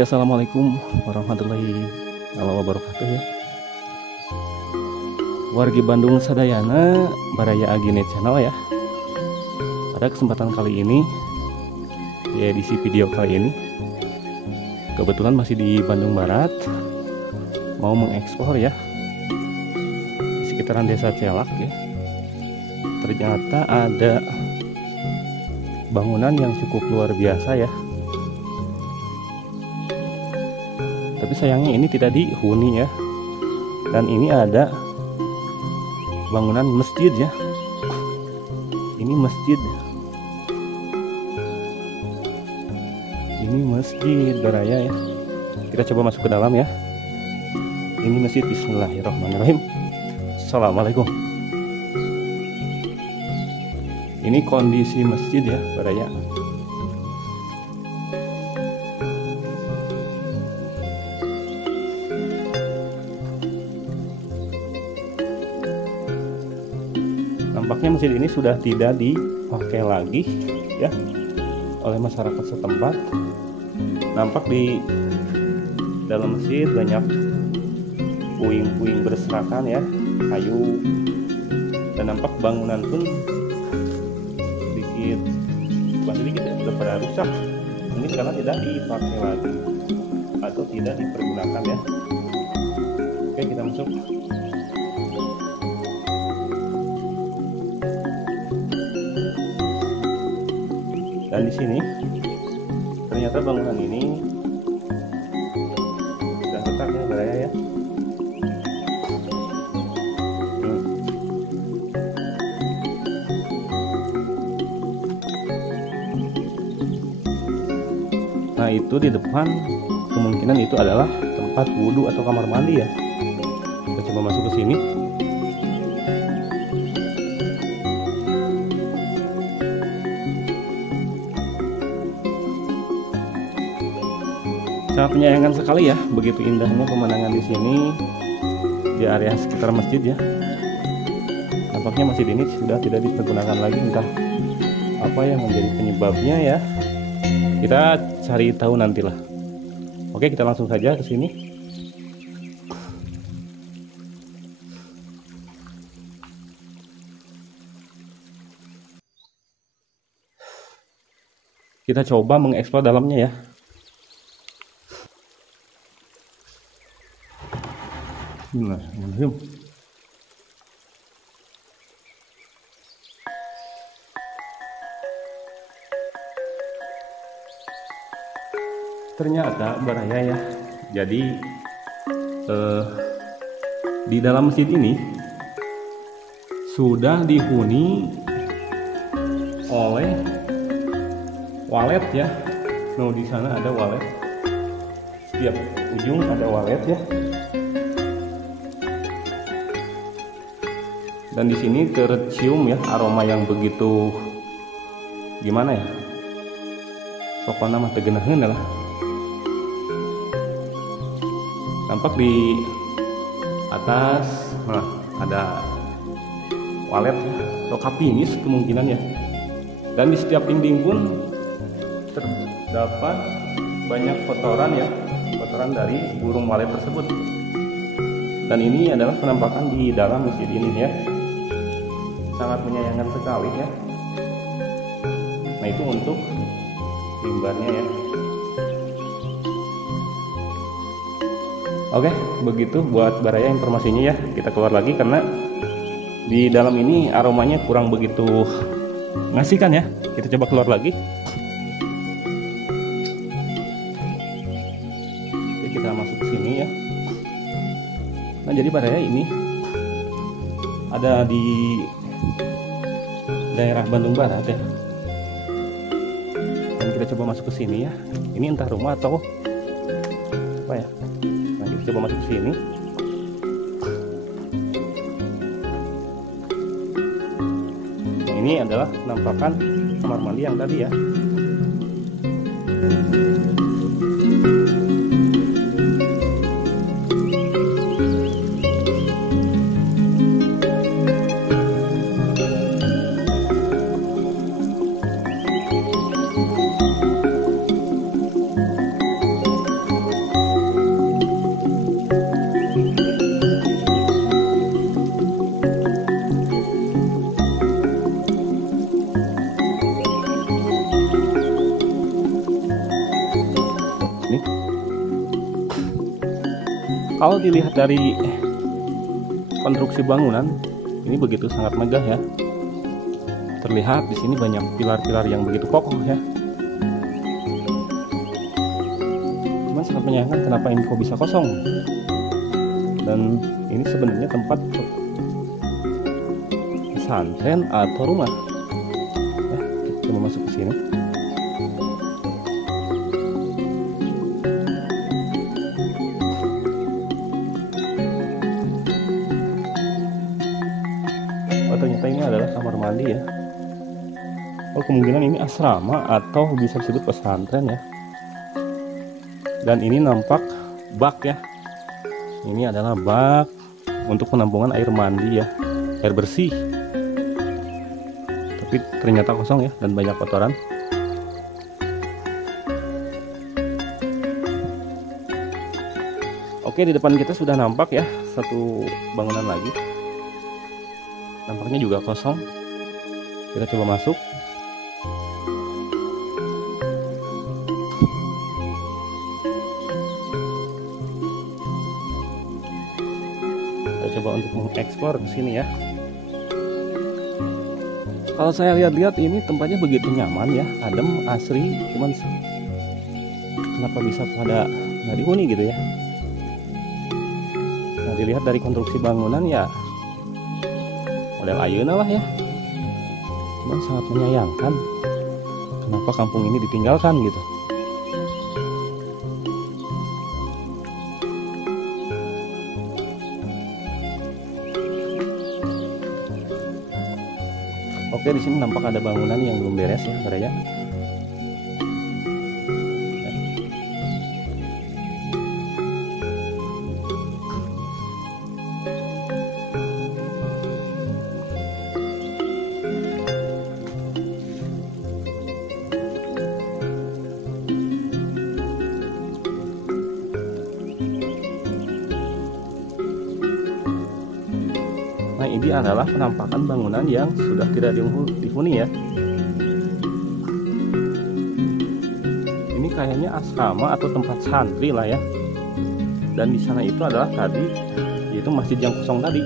Oke, assalamualaikum warahmatullahi wabarakatuh ya. Wargi Bandung Sadayana, Baraya Agine Channel ya. Pada kesempatan kali ini, di edisi video kali ini, kebetulan masih di Bandung Barat, mau mengeksplor ya di sekitaran Desa Celak ya. Ternyata ada bangunan yang cukup luar biasa ya. Tapi sayangnya ini tidak dihuni ya. Dan ini ada bangunan masjid ya. Ini masjid. Ini masjid Baraya ya. Kita coba masuk ke dalam ya. Ini masjid. Bismillahirrahmanirrahim. Assalamualaikum. Ini kondisi masjid ya Baraya. Nampaknya masjid ini sudah tidak dipakai lagi ya oleh masyarakat setempat. Nampak di dalam masjid banyak puing-puing berserakan ya, kayu, dan nampak bangunan pun sedikit ya, sudah pada rusak, mungkin karena tidak dipakai lagi atau tidak dipergunakan ya. Oke, kita masuk. Dan di sini ternyata bangunan ini sudah retak ya Baraya ya. Nah itu di depan kemungkinan itu adalah tempat wudhu atau kamar mandi ya. Kita coba masuk ke sini. Sangat menyayangkan sekali ya, begitu indahnya pemandangan di sini di area sekitar masjid ya. Nampaknya masjid ini sudah tidak dipergunakan lagi, entah apa yang menjadi penyebabnya ya. Kita cari tahu nantilah. Oke, kita langsung saja ke sini. Kita coba mengeksplor dalamnya ya. Bismillahirrahmanirrahim. Ternyata Baraya ya, jadi di dalam masjid ini sudah dihuni oleh walet ya. Nah, di sana ada walet, setiap ujung ada walet ya. Dan di sini tercium ya aroma yang begitu gimana ya, pokoknya mah tegenaheun lah. Nampak di atas ada walet atau kapinis kemungkinan ya. Dan di setiap dinding pun terdapat banyak kotoran ya, kotoran dari burung walet tersebut. Dan ini adalah penampakan di dalam masjid ini ya. Sangat menyayangkan sekali ya. Nah itu untuk mimbarnya ya. Oke, begitu buat Baraya informasinya ya. Kita keluar lagi karena di dalam ini aromanya kurang begitu ngasihkan ya. Kita coba keluar lagi. Oke, kita masuk ke sini ya. Nah jadi Baraya ini ada di daerah Bandung Barat ya. Dan kita coba masuk ke sini ya. Ini entah rumah atau apa ya. Nah kita coba masuk ke sini. Nah, ini adalah penampakan kamar mandi yang tadi ya. Kalau dilihat dari konstruksi bangunan ini begitu sangat megah ya. Terlihat di sini banyak pilar-pilar yang begitu kokoh ya. Cuman sangat menyayangkan kenapa ini kok bisa kosong. Dan ini sebenarnya tempat pesantren atau rumah. Ya, kita coba masuk ke sini. Oh, ternyata ini adalah kamar mandi ya. Oh, kemungkinan ini asrama atau bisa disebut pesantren ya. Dan ini nampak bak ya. Ini adalah bak untuk penampungan air mandi ya, air bersih. Tapi ternyata kosong ya dan banyak kotoran. Oke, di depan kita sudah nampak ya satu bangunan lagi. Nampaknya juga kosong. Kita coba masuk. Coba untuk mengeksplor ke sini ya. Kalau saya lihat-lihat ini tempatnya begitu nyaman ya, adem, asri. Cuman kenapa bisa pada nggak dihuni gitu ya? Nah, dilihat dari konstruksi bangunan ya, model ayeuna lah ya. Cuman sangat menyayangkan kenapa kampung ini ditinggalkan gitu. Oke, di sini nampak ada bangunan yang belum beres ya, Baraya. Nah, ini adalah penampakan bangunan yang sudah tidak dihuni ya. Ini kayaknya asrama atau tempat santri lah ya. Dan di sana itu adalah tadi, yaitu masjid yang kosong tadi.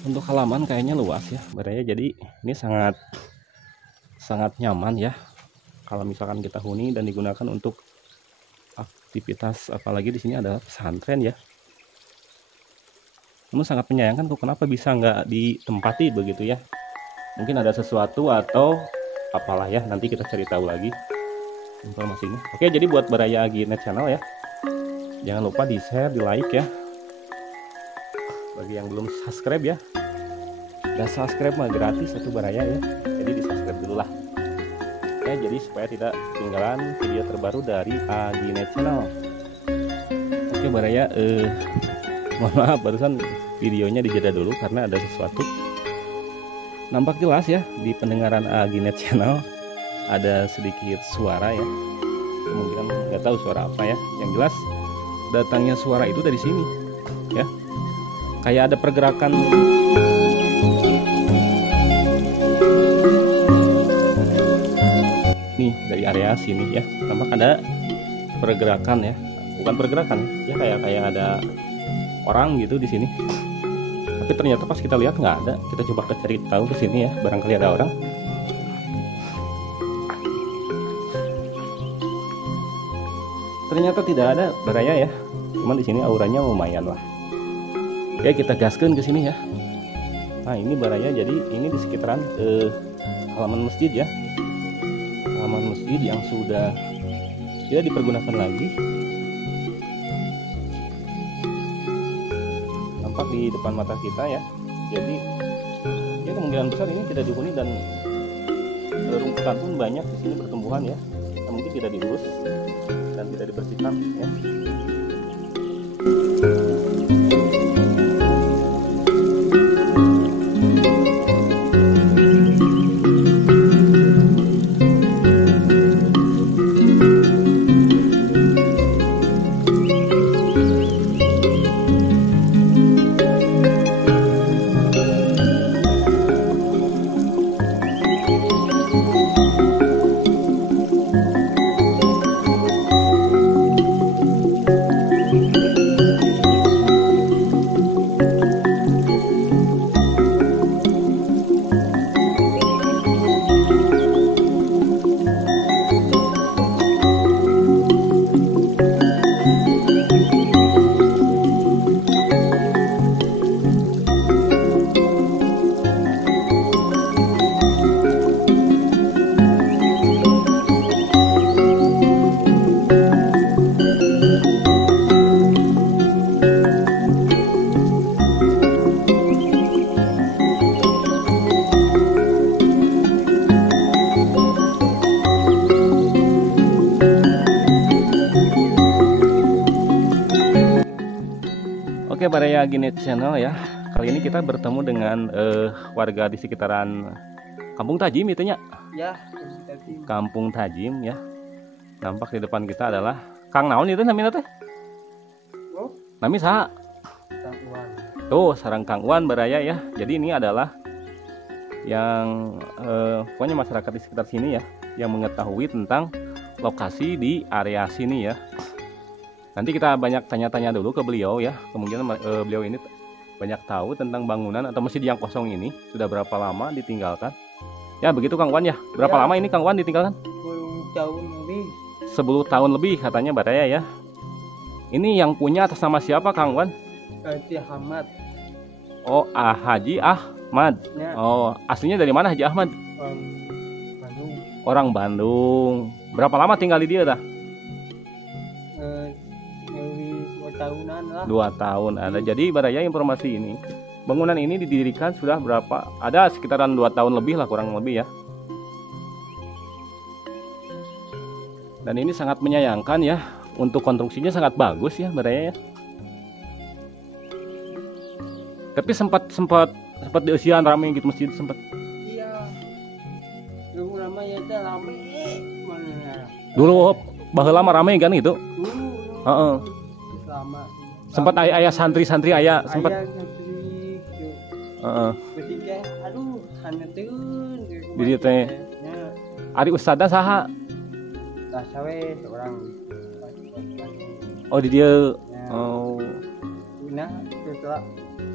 Untuk halaman kayaknya luas ya, Baraya. Jadi ini sangat nyaman ya kalau misalkan kita huni dan digunakan untuk aktivitas, apalagi di sini adalah pesantren ya. Namun sangat menyayangkan kok kenapa bisa nggak ditempati begitu ya. Mungkin ada sesuatu atau apalah ya, nanti kita cari tahu lagi informasinya. Oke, jadi buat Baraya Aginet Channel ya, jangan lupa di share, di like ya. Bagi yang belum subscribe ya, dan subscribe mah gratis satu Baraya ya, jadi di subscribe dulu lah ya, jadi supaya tidak ketinggalan video terbaru dari Aginet Channel. Oke Baraya, mohon maaf barusan videonya dijeda dulu karena ada sesuatu. Nampak jelas ya di pendengaran Aginet Channel ada sedikit suara ya, kemungkinan nggak tahu suara apa ya. Yang jelas datangnya suara itu dari sini ya, kayak ada pergerakan. Nih dari area sini ya, tampak ada pergerakan ya, bukan pergerakan ya, kayak ada orang gitu di sini. Tapi ternyata pas kita lihat nggak ada. Kita coba cari tahu ke sini ya, barangkali ada orang. ternyata tidak ada baraya ya. Cuman di sini auranya lumayan lah. Oke, kita gaskan ke sini ya. Nah, ini baraya, jadi ini di sekitaran halaman masjid ya. Halaman masjid yang sudah tidak dipergunakan lagi. Nampak di depan mata kita ya. Jadi ya kemungkinan besar ini tidak dihuni dan rumputan pun banyak di sini pertumbuhan ya. Nah, mungkin tidak diurus dan tidak dibersihkan ya. Oke, Baraya Aginet Channel ya. Kali ini kita bertemu dengan warga di sekitaran Kampung Tajim itu nya. Ya, Kampung Tajim ya. Nampak di depan kita adalah Kang Naon itu namanya teh? Oh, Nami saha? Kang Wan. Tuh, sarang Kang Wan Baraya ya. Jadi ini adalah yang pokoknya masyarakat di sekitar sini ya yang mengetahui tentang lokasi di area sini ya. Nanti kita banyak tanya-tanya dulu ke beliau ya. Kemungkinan beliau ini banyak tahu tentang bangunan atau masjid yang kosong ini sudah berapa lama ditinggalkan. Ya begitu Kang Wan ya. Berapa Ya. lama ini Kang Wan ditinggalkan? 10 tahun lebih. 10 tahun lebih katanya Baraya ya. Ini yang punya atas nama siapa Kang Wan? Haji Ahmad. Oh, Haji Ahmad. Ya, Oh, aslinya dari mana Haji Ahmad? orang Bandung. Orang Bandung. Berapa lama tinggal di dia dah? Lebih 2 tahunan lah. 2 tahun ada. Jadi Baraya informasi ini, bangunan ini didirikan sudah berapa? Ada sekitaran 2 tahun lebih lah, kurang lebih ya. Dan ini sangat menyayangkan ya. Untuk konstruksinya sangat bagus ya Baraya ya. Tapi sempat di usian rame gitu masjid sempat. Iya. Dulu namanya teh rame. Mana? Dulu baheula mah rame kan gitu. Dulu. Heeh. Lama. Sempat ayah santri-santri ayah sempat. Ayah ngantri. Heeh. Ketika aduh haneteun. Di dieu teh. Ya, Ari ustadzna saha? tak sawe seorang. Oh di dia. Ya. Oh. Nah,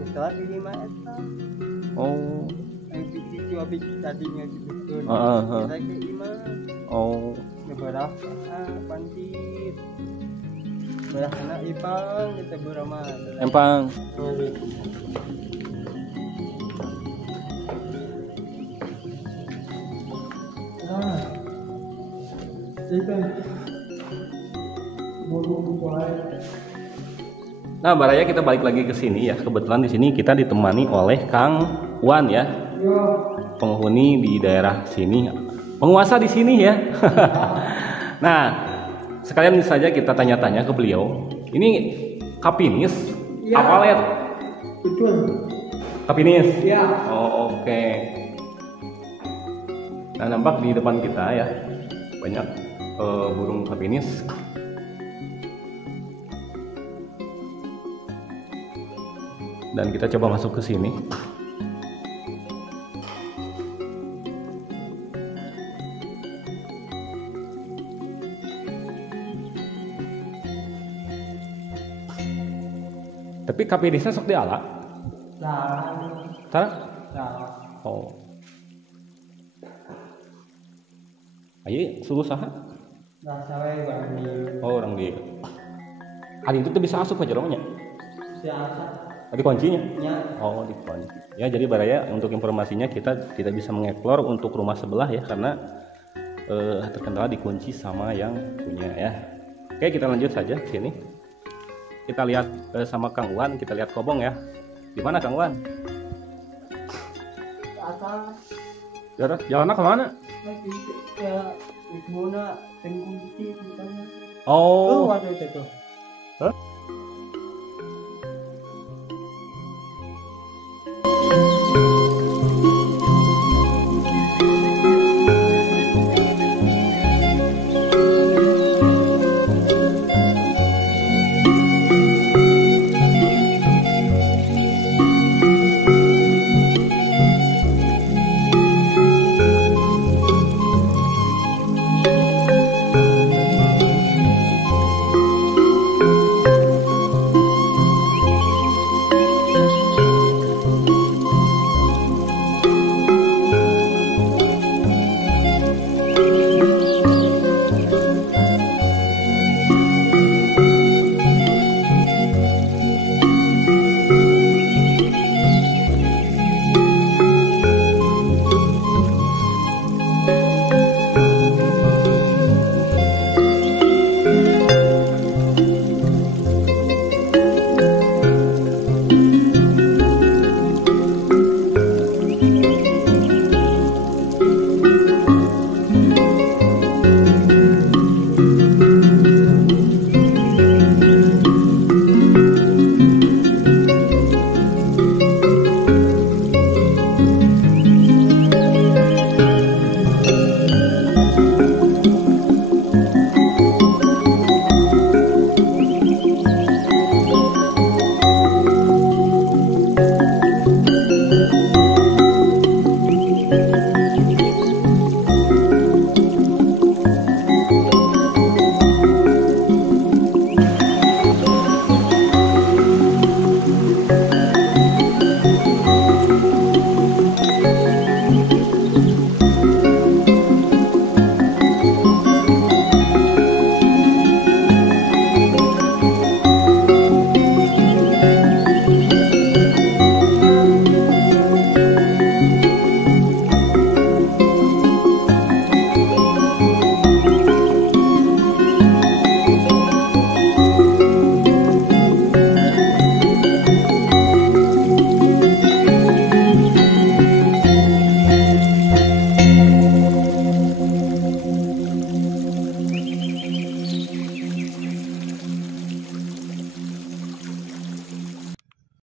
setelah ini mah eta. Oh. Itu habis tadinya gitu. Heeh. Kita ke imah. Oh. Beberapa pantit. Beberapa anak ipang kita berama. Empang. Nah, kita Nah, Baraya kita balik lagi ke sini ya. Kebetulan di sini kita ditemani oleh Kang Wan ya. Penghuni di daerah sini, penguasa di sini ya. Nah, sekalian saja kita tanya-tanya ke beliau. Ini Kapinis Ya. apa ler? Betul. Kapinis. Ya. Oh, oke. Nah, nampak di depan kita ya banyak burung Kapinis. Dan kita coba masuk ke sini. Tapi Kapinisnya sok diala. Sareng? Oh. Ayo suhu saha? Nah, saya barang di Oh, orang di. Hari itu tuh bisa asup aja orangnya. siasa. Ada kuncinya. Ya, Oh, dikunci. Ya, jadi Baraya untuk informasinya kita tidak bisa mengeksplor untuk rumah sebelah ya karena terkendala dikunci sama yang punya ya. Oke, kita lanjut saja ke sini. Kita lihat sama Kang Wan, kita lihat Kobong ya. Di mana Kang Wan? ke atas. Jalannya kemana? Lagi ya, gimana tengkunci misalnya. Oh, Waktu itu tuh. Hah?